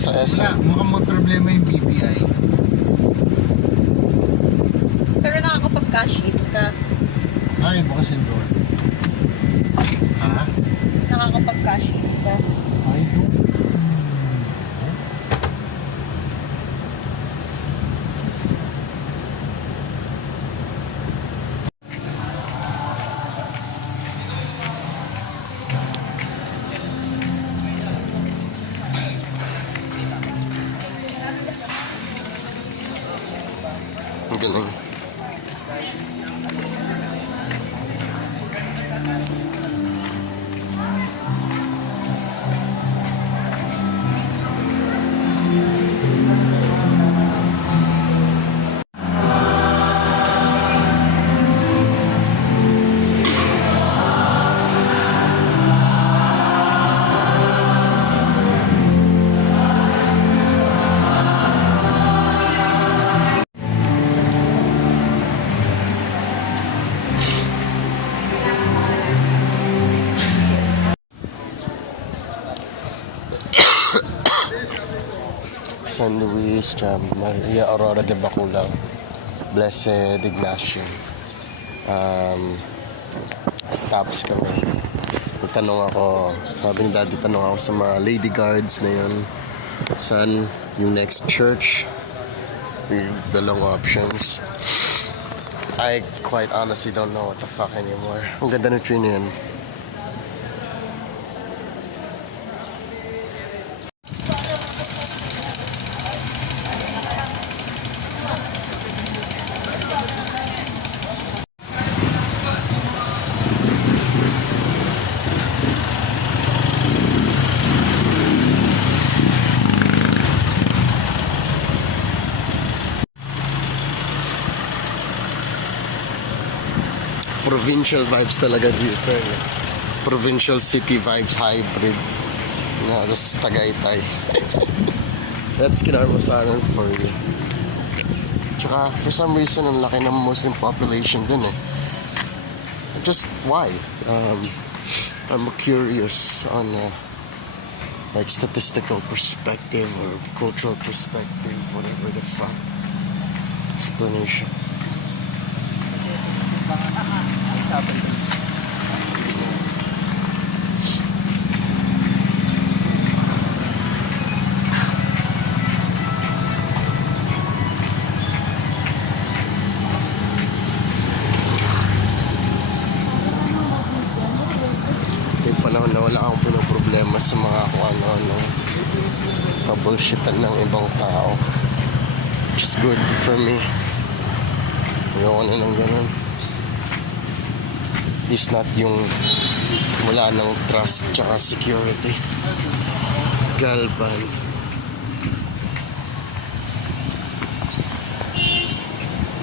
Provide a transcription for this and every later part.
sa SM. Wala, mukhang magproblema yung BPI. Pero nakakapag-cash in ka. Ay, bukas yung door. Ha? Nakakapag-cash in ka. I don't. Ang galing. San Luis, Maria Aurora de Baculang, Blessed Ignacio. Stops kami. Tanong ako, sabi ni Daddy, tanong ako sa mga lady guards na yun, saan yung next church with dalawang options. I quite honestly don't know what the fuck anymore. Ang ganda ng tree na yun. Provincial vibes talaga dito. Provincial city vibes hybrid. Tapos Tagaytay. That's Kinarmasanan for you. Tsaka for some reason ang laki ng Muslim population dun eh. Just why? I'm curious on like statistical perspective or cultural perspective, whatever the fuck explanation. May panahon na wala akong pinoproblema sa mga kung ano pabulshitan ng ibang tao, which is good for me. Ayoko na ng ganun. At least not yung wala ng trust tsaka security. Galban.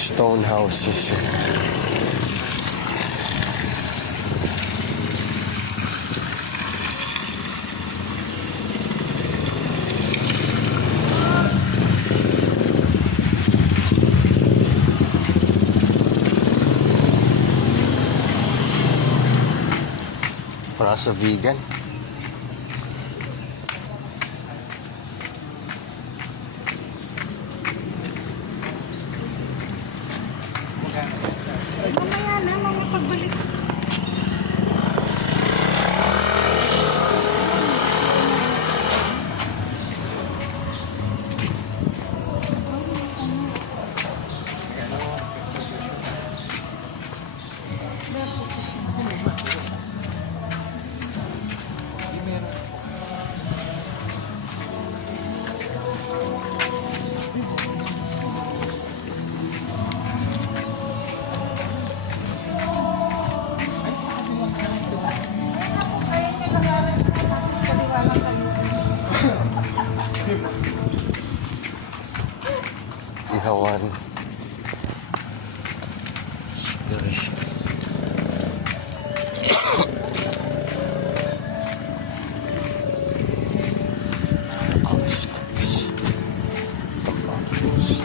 Stone houses. Para sa vegan. Mamaya na, mga pagbalik. Ihawan. Gosh. Outskirts. The mountains.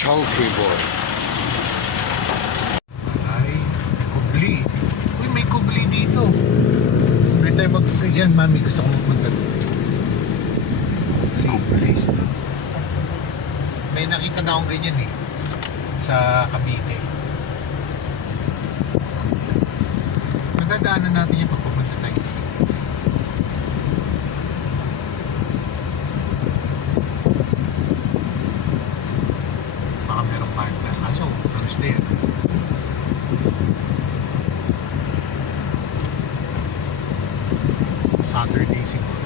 Chunky boy. Ay, kubli. Uy, may kubli dito. Pwede tayo yan, mami. Gusto ko magpunta doon. Kublis. May nakita na akong ganyan eh. Sa Cavite. Madadaanan natin yan pag pupunta tayo sa baka merong park na. Kaso, Thursday. Saturday siguro.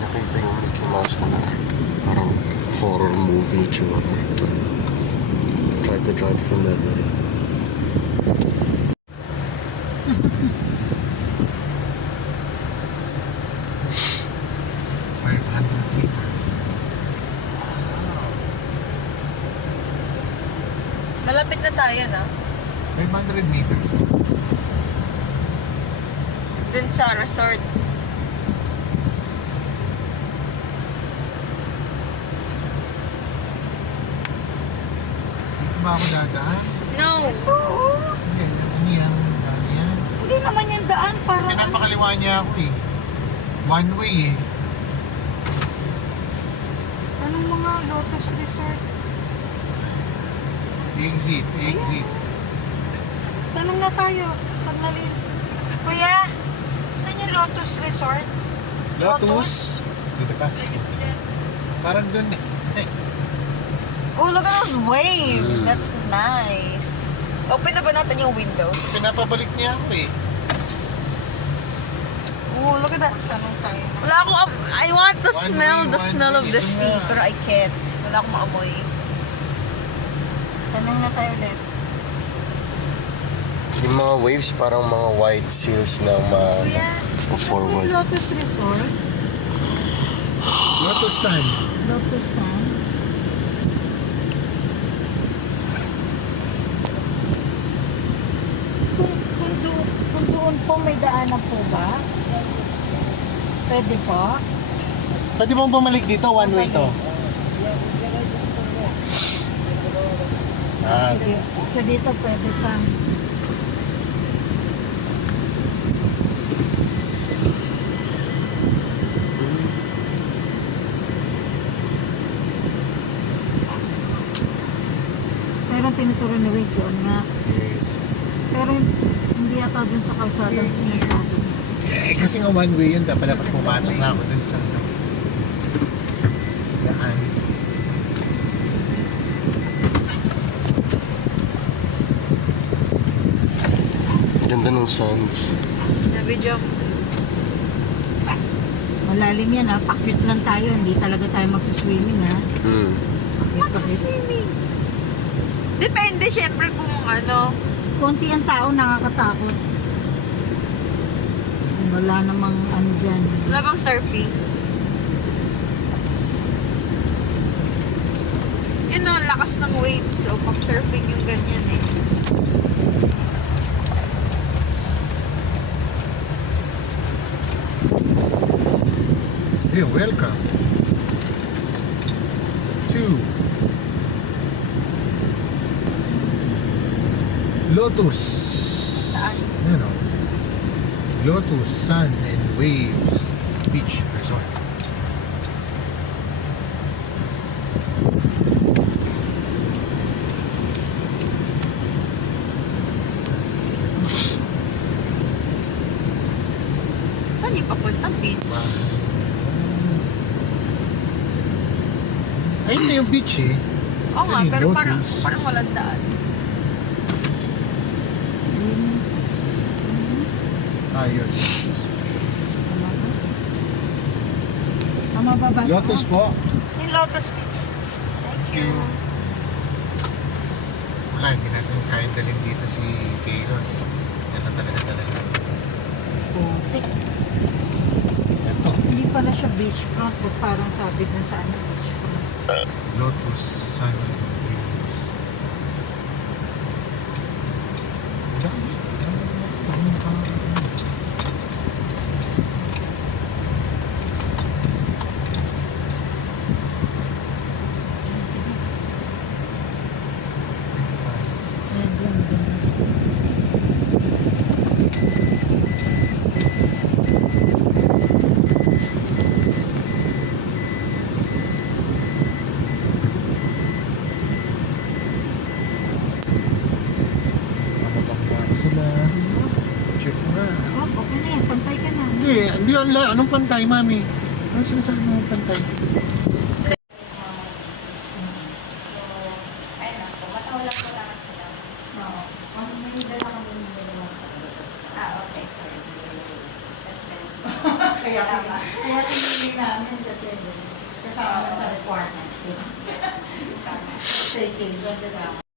Nakita yung Mickey Mouse na parang horror movie tsura. Try to draw it from memory. Malapit na tayo, no? 500 meters. Dun sa resort. Dito ba ako dadaan? No. Oo. Hindi, ano yan? Ano yan? Hindi naman yung daan. Parang Pinapakaliwa niya ako eh. One way eh. anong mga Lotus Resort? Exit, exit. Tanong na tayo. Pag Kuya, saan yung Lotus Resort? Lotus? Dito pa. Parang dun eh. Oh, look at those waves. That's nice. Open na ba natin yung windows? Pinapabalik niya ako eh. Oh, look at that. Tanong tayo. Wala akong, I want to One smell way, the one smell way. of the Ito sea, na. pero I can't. Wala akong maamoy. Tanong na tayo ulit. Yung mga waves parang mga white seals na Kuya, forward. Lotus Resort? Lotus Sun. Lotus Sun? Kung doon po may daanan po ba? Pwede po? Pwede mong bumalik dito, one way to. Ah, Sige. So dito pwede pa. Pero tinuturo ni Waze doon nga. yes. Pero hindi yata dun sa kalsada sinasabi. Eh, kasi nga one way yun, dapat pumasok na ako dun sa daan. Ganda ng sands. Na-video ako sa'yo. Malalim yan ha. Pakyut lang tayo. Hindi talaga tayo magsuswimming ha. Mm. Magsuswimming? Depende syempre kung ano. Konti ang tao nakakatakot. Wala namang ano dyan. Wala bang surfing? Yun o, lakas ng waves. So, pag surfing yung ganyan eh. Hey, welcome to Lotus. Saan? You know, Lotus Sun and Waves Beach Resort. Saan yung papuntang beach? Ayun na yung beach eh. Oo nga, Saan yung pero parang Lotus? walang daan. Ayun. Tama ba ba? Lotus po. Yung Lotus Beach. Thank you. Wala, hindi natin kayang dalhin dito si Taylor. Yan na talaga. Putik. Ito, Hindi pala siya beachfront, but parang sabi dun sa ano, beachfront. Lotus Sun Views. Dami. Sige. Ayan, dun. Ano bang mga sila? Check mo nga. Oh, okay na yan. Pantay ka na. Hindi, anong pantay, mami? Ano sinasabi mo pantay? Kaya pinili namin kasi kasama na sa requirement. Staycation kasama.